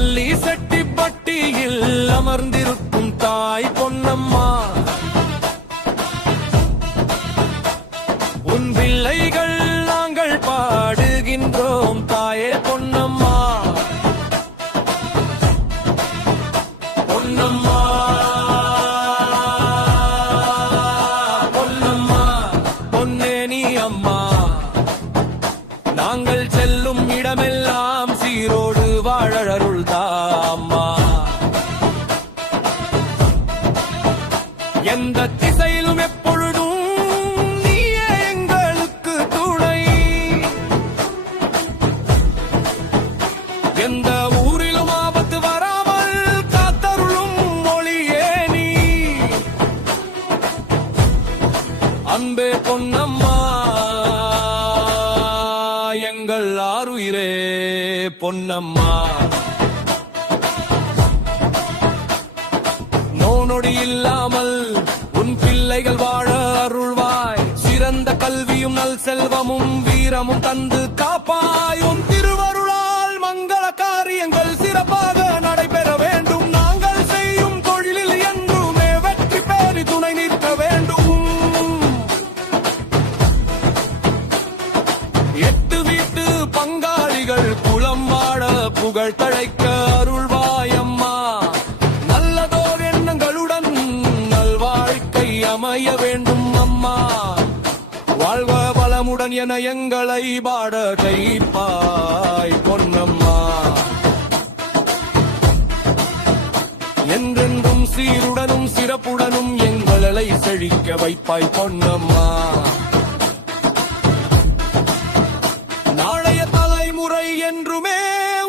பள்ளி செட்டிப்பட்டியில் அமர்ந்திருக்கும் தாய் பொன்னம்மா, உன் பிள்ளைகள் நாங்கள் பாடுகின்றோம் தாயே பொன்னம்மா. பொன்னம்மா பொன்னம்மா பொன்னே நீ அம்மா, நாங்கள் செல்லும் இடமெல்லாம் சீரோடு வாழருள் தாம்மா. எந்த திசையிலும் எப்பொழுதும் நீயே எங்களுக்கு துணை, எந்த ஊரிலும் ஆபத்து வராமல் காத்தருளும் மொழியே நீ. அன்பே பொன்னம்மா எங்கள் ஆருயிரே பொன்னம்மா, நோனொடி இல்லாமல் உன் பிள்ளைகள் வாழ அருள்வாய். சிறந்த கல்வியும் நல் செல்வமும் வீரமும் தந்து காப்பாய். உன் திருவருளால் மங்கள காரியங்கள் சிறப்பாக நடைபெற வேண்டும். நாங்கள் செய்யும் தொழிலில் என்றுமே வெற்றி பெறி துணை நிற்க வேண்டும். எட்டு வீட்டு பங்காளிகள் குலம் வாழ புகழ் தழைக்க அருள்வாயம்மா. நல்லதோர் எண்ணங்களுடன் நல்வாழ்க்கை அமைய வேண்டும் அம்மா. வாழ்வ வளமுடன் என எங்களை பாட கைப்பாய் பொன்னம்மா. என்றென்றும் சீருடனும் சிறப்புடனும் எங்களை செழிக்க வைப்பாய் பொன்னம்மா. நாளைய தலைமுறை என்றுமே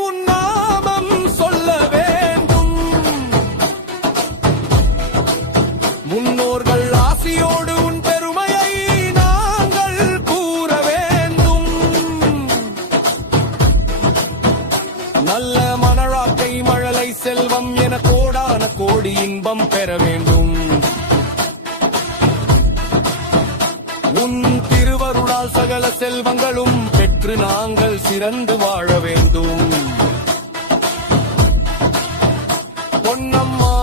உன் நாமம் சொல்ல வேண்டும். முன்னோர்கள் ஆசியோடு உன் பெருமையை நாங்கள் கூற வேண்டும். நல்ல மணராக்கை மழலை செல்வம் என கோடான கோடி இன்பம் பெற வேண்டும். உன் திருவருளால் சகல செல்வங்களும் பெற்று நாங்கள் சிறந்து வாழ வேண்டும் பொன்னம்மா.